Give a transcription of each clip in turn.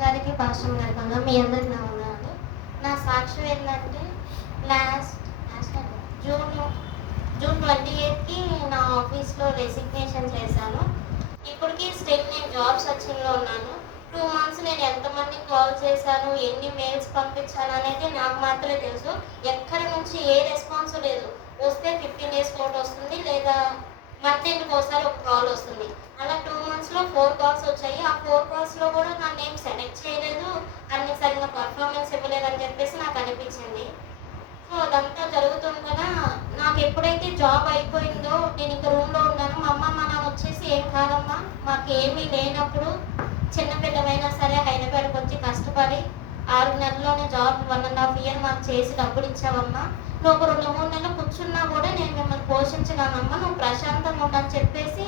గారికి, పాస్టర్ గారికి మీ అందరికి నా వందనాలు. నా సాక్ష్యం ఏంటంటే లాస్ట్ లాస్ట్ జూన్ జూన్ 28కి నా ఆఫీస్లో రెసిగ్నేషన్ చేశాను. ఇప్పటికీ స్టిల్ నేను జాబ్ సర్చింగ్లో ఉన్నాను. 2 మంత్స్ నేను ఎంతమందికి కాల్ చేశాను, ఎన్ని మెయిల్స్ పంపించాను అనేది నాకు మాత్రమే తెలుసు. ఎక్కడి నుంచి ఏ రెస్పాన్స్ లేదు. వస్తే 15 డేస్ ఒకటి వస్తుంది, లేదా మంత్ ఎండ్కి ఒకసారి ఒక కాల్ వస్తుంది. అలా 2 మంత్స్లో 4 కాల్స్ వచ్చాయి. ఆ 4 కాల్స్లో కూడా నన్ను ఏం సెలెక్ట్ చేయలేదు, అన్ని సరిగ్గా పర్ఫార్మెన్స్ ఇవ్వలేదని చెప్పేసి నాకు అనిపించింది. సో అదంతా జరుగుతుండగా నాకు ఎప్పుడైతే జాబ్ అయిపోయిందో నేను ఇంకా రూమ్లో ఉన్నాను. మా అమ్మ మా నాన్న వచ్చేసి ఏం కాదమ్మా, మాకు ఏమీ లేనప్పుడు చిన్నపిల్లమైనా సరే హైదరాబాద్కి వచ్చి కష్టపడి 6 నెలల్లోనే జాబ్ 1.5 ఇయర్ మాకు చేసి డబ్బులు ఇచ్చావమ్మా, నువ్వు ఒక 2-3 నెలలు కూర్చున్నా కూడా నేను మిమ్మల్ని పోషించగలనమ్మా, నువ్వు ప్రశాంతంగా ఉండని చెప్పేసి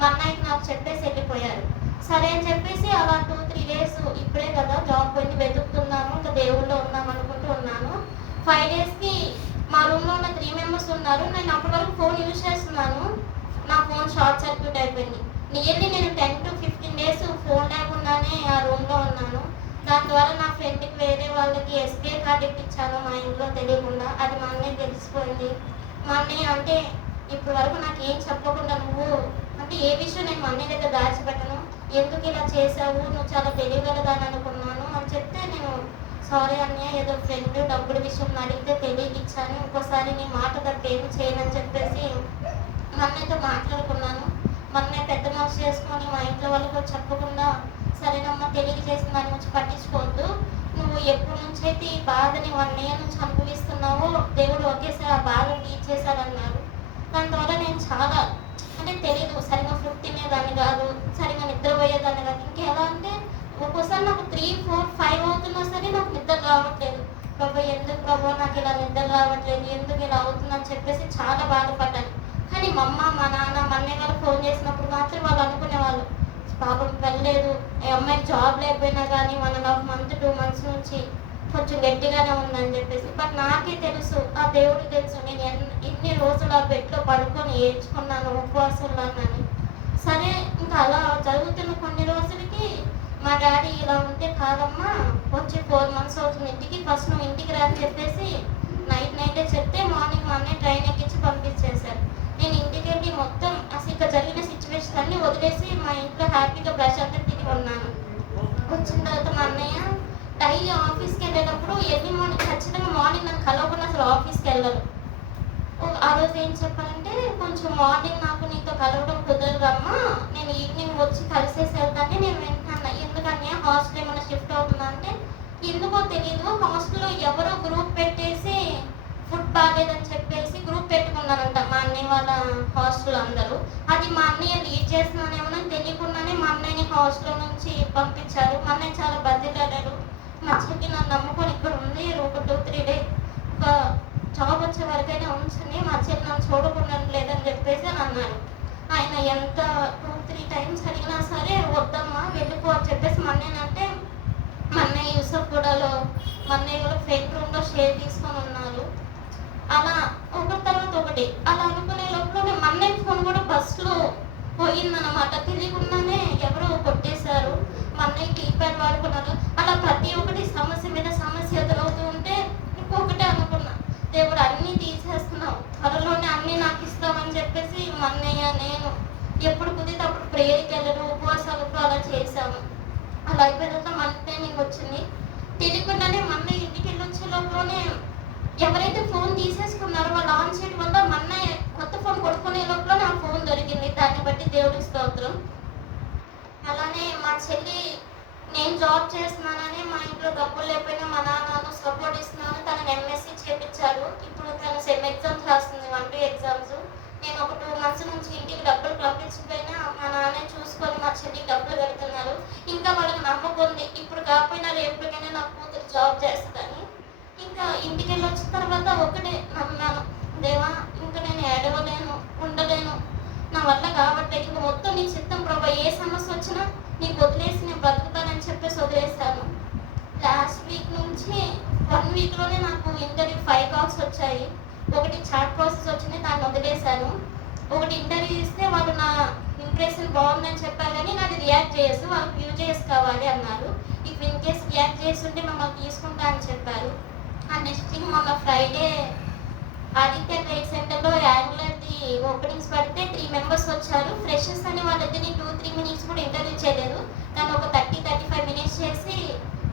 మా అన్నయ్యకి నాకు చెప్పేసి వెళ్ళిపోయారు. సరే అని చెప్పేసి అలా 2-3 డేస్ ఇప్పుడే కదా జాబ్ పోయి వెతుకుతున్నాను, ఇంకా దేవుళ్ళో ఉన్నాం అనుకుంటూ ఉన్నాను. 5 డేస్కి మా రూమ్లో ఉన్న 3 మెంబర్స్ ఉన్నారు. నేను అప్పటి వరకు ఫోన్ యూజ్ చేస్తున్నాను. నా ఫోన్ షార్ట్ సర్క్యూట్ అయిపోయింది. నియర్లీ నేను 10 to 15 డేస్ ఫోన్ లేకుండానే ఆ రూమ్లో ఉన్నాను. దాని ద్వారా నా ఫ్రెండ్కి వేరే వాళ్ళకి ఎస్బీఐ కార్డు ఇప్పించాను మా ఇంట్లో తెలియకుండా. అది మా అన్నయ్య తెలిసిపోయింది. మా అన్నయ్య అంటే ఇప్పటి వరకు నాకు ఏం చెప్పకుండా, నువ్వు అంటే ఏ విషయం నేను మా అన్నయ్య దగ్గర దాచిపెట్టను, ఎందుకు ఇలా చేసావు, నువ్వు చాలా తెలియగలదని అనుకున్నాను అని చెప్తే, నేను సారీ అన్నయ్య, ఏదో ఫ్రెండ్ డబ్బుల విషయం అడిగితే తెలియకిచ్చాను, ఇంకోసారి నీ మాట తప్ప ఏమి చేయనని చెప్పేసి మా అన్నయ్యతో మాట్లాడుకున్నాను. మా అన్నయ్య పెద్ద మనసు చేసుకొని మా ఇంట్లో వాళ్ళకు చెప్పకుండా, సరేనమ్మా తెలియజేసిన దాని గురించి పట్టించుకోవద్దు, నువ్వు ఎప్పటి నుంచి అయితే ఈ బాధని 1 ఇయర్ నుంచి అనుభవిస్తున్నావో దేవుడు ఒకేసారి ఆ బాధను తీర్చేశారన్నారు. దాని ద్వారా నేను చాలా అంటే తెలీదు, సరిగా ఫుడ్ తినేదాన్ని కాదు, సరిగా నిద్రపోయేదాన్ని కాదు. ఇంకెలా అంటే ఒక్కోసారి నాకు 3, 4, 5 అవుతున్నా సరే నాకు నిద్ర రావట్లేదు. ప్రభు ఎందుకు ప్రభు నాకు ఇలా నిద్ర రావట్లేదు, ఎందుకు ఇలా అవుతుందని చెప్పేసి చాలా బాధపడ్డాను. కానీ మా అమ్మ, మా నాన్న, మా అన్నయ్య గారు ఫోన్ చేసినప్పుడు మాత్రం వాళ్ళు అనుకునేవాళ్ళు, పాపం వెళ్ళలేదు, ఈ అమ్మాయికి జాబ్ లేకపోయినా కానీ 1.5 month 2 months నుంచి కొంచెం గట్టిగానే ఉందని చెప్పేసి. బట్ నాకే తెలుసు, ఆ దేవుడికి తెలుసు, నేను ఎన్ని రోజులు ఆ బెడ్లో పడుకొని ఏడ్చుకున్నాను, ఉపవాసంలో ఉన్నాను. సరే ఇంకా అలా జరుగుతున్న కొన్ని రోజులకి మా డాడీ ఇలా ఉంటే కాదమ్మా, వచ్చి 4 months అవుతుంది ఇంటికి, ఫస్ట్ నువ్వు ఇంటికి రా అని చెప్పేసి నైటే చెప్తే మార్నింగ్ మా అన్నయ్య ట్రైన్ ఎక్కించి పంపించేశారు. నేను ఇంటికి వెళ్ళి మొత్తం అసలు ఇక్కడ జరిగిన సిచ్యువేషన్ అన్నీ వదిలేసి మా ఇంట్లో హ్యాపీగా ప్రశాంతంగా తిరిగి ఉన్నాను. వచ్చిన తర్వాత మా అన్నయ్య డైలీ ఆఫీస్కి వెళ్ళేటప్పుడు ఎర్లీ మార్నింగ్ ఖచ్చితంగా మార్నింగ్ నన్ను కలవకుండా అసలు ఆఫీస్కి వెళ్ళరు. ఆ రోజు ఏం చెప్పాలంటే, కొంచెం మార్నింగ్ నాకు నీతో కలవడం కుదరదమ్మా, నేను ఈవినింగ్ వచ్చి కలిసేసి వెళ్తానే. నేను వింటున్నా, ఎందుకన్నా హాస్టల్ ఏమైనా షిఫ్ట్ అవుతుందా అంటే, ఎందుకో తెలియదు హాస్టల్లో ఎవరో గ్రూప్ పెట్టేసి ఫుడ్ బాగాలేదని చెప్పేసి గ్రూప్ పెట్టుకున్నారంట మా అన్నయ్య వాళ్ళ హాస్టల్ అందరూ. అది మా అన్నయ్య లీడ్ చేస్తున్నానేమో తెలియకుండానే మా అన్నయ్యని హాస్టల్ నుంచి పంపించారు. మా అన్నయ్య చాలా బతిలాడారు, మా చెల్లి నన్ను నమ్ముకొని ఇక్కడ ఉంది, ఒక 2-3 డేస్ ఒక జాబ్ వచ్చే వరకైనా ఉంచండి, మా చెల్లి నన్ను చూడకుండా లేదని చెప్పేసి అని అన్నారు. ఆయన ఎంత 2-3 times అడిగినా సరే వద్దమ్మా వెళ్ళిపో అని చెప్పేసి మా అన్నయ్య అంటే, మా అన్నయ్య యూసఫ్గూడలో మా అన్నయ్య కూడా ఫ్రెండ్ రూమ్లో షేర్ తీసుకొని ఉన్నారు. అలా ఒకటి తర్వాత ఒకటి అలా అనుకునే లోపల మా అన్నయ్య ఫోన్ కూడా బస్సులో పోయిందన్నమాట. తెలియకుండానే ఎవరో కొట్టేశారు. మా అన్నయ్య కీప్యాడ్ వాడుకున్నారు. అలా ప్రతి ఒక్కటి సమస్య మీద సమస్య ఎదురవుతూ ఉంటే ఇంకొకటే అనుకున్నా, దేవుడు అన్నీ తీసేస్తున్నావు, త్వరలోనే అన్నీ నాకు ఇస్తామని చెప్పేసి మా అన్నయ్య నేను ఎప్పుడు కుదిరితే అప్పుడు ప్రేయర్కి వెళ్ళడం, ఉపవాసాలకు అలా చేశాము. అలా అయిపోయిన తర్వాత మంత్ ట్రైనింగ్ వచ్చింది. తెలియకుండానే మా అన్నయ్య ఇంటికి వెళ్ళి వచ్చే లోపలనే ఎవరైతే ఫోన్ తీసేసుకున్నారో వాళ్ళు ఆన్ చేయడం వల్ల మా అన్నయ్య కొత్త ఫోన్ కొనుక్కునే లోపల నా ఫోన్ దొరికింది. దాన్ని బట్టి దేవుడికి స్తోత్రం. అలానే మా చెల్లి, నేను జాబ్ చేస్తున్నానని మా ఇంట్లో డబ్బులు లేకపోయినా మా నాన్న సపోర్ట్ ఇస్తున్నాను, తనని ఎంఎస్సీ చేయించారు. ఇప్పుడు తను సెమ్ ఎగ్జామ్స్ రాస్తుంది, 1-2 ఎగ్జామ్స్. నేను ఒక 2 months నుంచి ఇంటికి డబ్బులు పంపించకపోయినా మా నాన్న చూసుకొని మా చెల్లికి డబ్బులు కడుతున్నారు. ఇంకా వాళ్ళకి నమ్మకం ఉంది, ఇప్పుడు కాకపోయినా రేపటికైనా నా కూతురు జాబ్ చేస్తుందని. ఇంకా ఇంటికి వెళ్ళి వచ్చిన తర్వాత ఒకటే నమ్మాను, దేవా ఇంకా నేను ఏడవలేను, ఉండలేను, నా వల్ల కాబట్టి ఇంకా మొత్తం నీ చిత్తం ప్రభా, ఏ సమస్య వచ్చినా నీకు వదిలేసి నేను బ్రతుకుతానని చెప్పేసి వదిలేస్తాను. లాస్ట్ వీక్ నుంచి 1 weekలోనే నాకు ఇంటర్వ్యూ 5 calls వచ్చాయి. ఒకటి చాట్ ప్రాసెస్ వచ్చింది, దాన్ని వదిలేశాను. ఒకటి ఇంటర్వ్యూ ఇస్తే వాళ్ళు నా ఇంప్రెషన్ బాగుందని చెప్పారు కానీ నాది రియాక్ట్ చేయొచ్చు, వాళ్ళకి యూజేఎస్ కావాలి అన్నారు. ఈ కేసు ఉంటే మమ్మల్ని తీసుకుంటా అని చెప్పారు. ఆ నెక్స్ట్ థింగ్ మొన్న ఫ్రైడే ఆదిత్య ట్రేడ్ సెంటర్లో యాంగులర్ది ఓపెనింగ్స్ పడితే 3 మెంబర్స్ వచ్చారు. ఫ్రెషర్స్ అని వాళ్ళిద్దరిని 2-3 మినిట్స్ కూడా ఇంటర్వ్యూ చేయలేదు. నన్ను ఒక 30-35 మినిట్స్ చేసి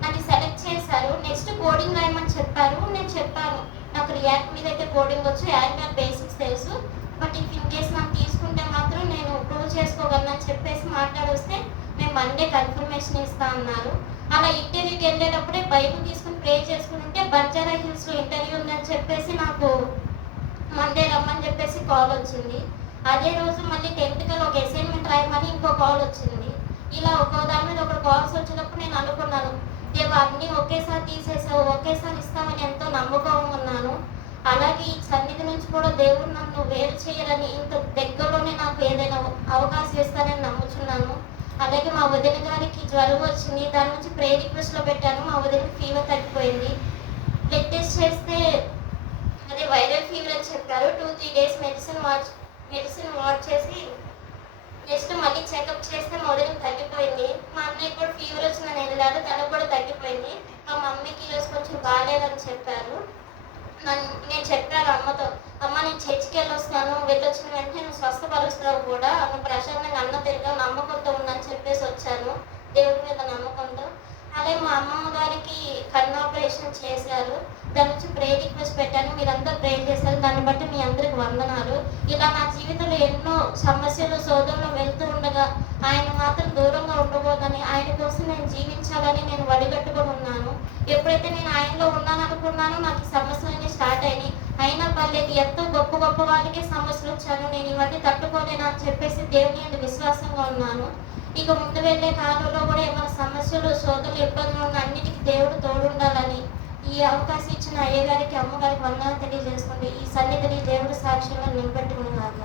నన్ను సెలెక్ట్ చేశారు. నెక్స్ట్ కోడింగ్ రాయమని చెప్పారు. నేను చెప్పాను నాకు రియాక్ట్ మీద అయితే కోడింగ్ వచ్చు, యాంగులర్ బేసిక్స్ తెలుసు, బట్ ఇన్ కేస్ నాకు తీసుకుంటే మాత్రం నేను ప్రూవ్ చేసుకోగలను అని చెప్పేసి మాట్లాడొస్తే మేము మండే కన్ఫర్మేషన్ ఇస్తా అన్నారు. అలా ఇంటర్వ్యూకి వెళ్ళేటప్పుడే బైబుల్ తీసుకుని ప్రే చేసుకుంటే బంజారా హిల్స్లో ఇంటర్వ్యూ ఉందని చెప్పేసి నాకు మండే రమ్మని చెప్పేసి కాల్ వచ్చింది. అదే రోజు మళ్ళీ 10th కల్లా ఒక అసైన్మెంట్ రాయమని ఇంకో కాల్ వచ్చింది. ఇలా ఒక్కో దాని మీద ఒక కాల్స్ వచ్చినప్పుడు నేను అనుకున్నాను, దేవా అన్నీ ఒకేసారి తీసేసావు, ఒకేసారి ఇస్తామని ఎంతో నమ్మకంగా ఉన్నాను. అలాగే ఈ సన్నిధి నుంచి కూడా దేవుడు నన్ను వేరు చేయాలని ఇంత దగ్గరలోనే నాకు ఏదైనా అవకాశం ఇస్తానని నమ్ముచున్నాను. అలాగే మా వదిన గారికి జ్వరం వచ్చింది, దాని నుంచి ప్రే రిక్వెస్ట్లో పెట్టాను. మా వదినకి ఫీవర్ తగ్గిపోయింది. బ్లడ్ టెస్ట్ చేస్తే అదే వైరల్ ఫీవర్ అని చెప్పారు. 2-3 డేస్ మెడిసిన్ వాచ్ చేసి నెక్స్ట్ మళ్ళీ చెకప్ చేస్తే మా వదినకి తగ్గిపోయింది. మా అన్నయ్య కూడా ఫీవర్ వచ్చిందని వెళ్ళాడు, తనకు కూడా తగ్గిపోయింది. మా మమ్మీకి ఈరోజు కొంచెం బాగాలేదని చెప్పారు. నేను చెప్పాను అమ్మతో, అమ్మ నేను చర్చికి వెళ్ళొస్తాను, వెళ్ళొచ్చిన వెంటనే నువ్వు స్వస్థపరుస్తావు కూడా, నువ్వు ప్రశాంతంగా అన్న తిరిగావు, నమ్మకంతో ఉందని చెప్పేసి వచ్చాను, దేవుడి మీద నమ్మకంతో. అలాగే మా అమ్మమ్మ గారికి కన్ను ఆపరేషన్ చేశారు. దాని నుంచి ప్రే రిక్వెస్ట్ పెట్టాను, మీరంతా ప్రే చేశారు, దాన్ని బట్టి మీ అందరికి వందనాలు. ఇలా నా జీవితంలో ఎన్నో సమస్యలు శోధనలు వెళ్తూ ఉండగా ఆయన మాత్రం దూరంగా ఉండబోదని, ఆయన కోసం నేను జీవించాలని నేను వడిగట్టుకొని ఉన్నాను. ఎప్పుడైతే నేను ఆయనలో ఉన్నాననుకున్నానో నాకు ఈ సమస్యలన్నీ స్టార్ట్ అయినాయి. అయినా పర్లేదు, ఎంతో గొప్ప గొప్ప వాళ్ళకే సమస్యలు వచ్చాను, నేను ఇవన్నీ తట్టుకోలేను అని చెప్పేసి దేవుని మీద విశ్వాసంగా ఉన్నాను. ఇక ముందు వెళ్ళే కాలంలో కూడా ఏమైనా సమస్యలు శోధనలు ఇబ్బందులు ఉన్న అన్నిటికీ దేవుడు తోడుండాలని ఈ అవకాశం ఇచ్చిన అయ్యగారికి అమ్మగారికి వందనాలు తెలియజేసుకోండి. ఈ సన్నిధిని దేవుడు సాక్ష్యంగా నిలబెట్టుకున్నాక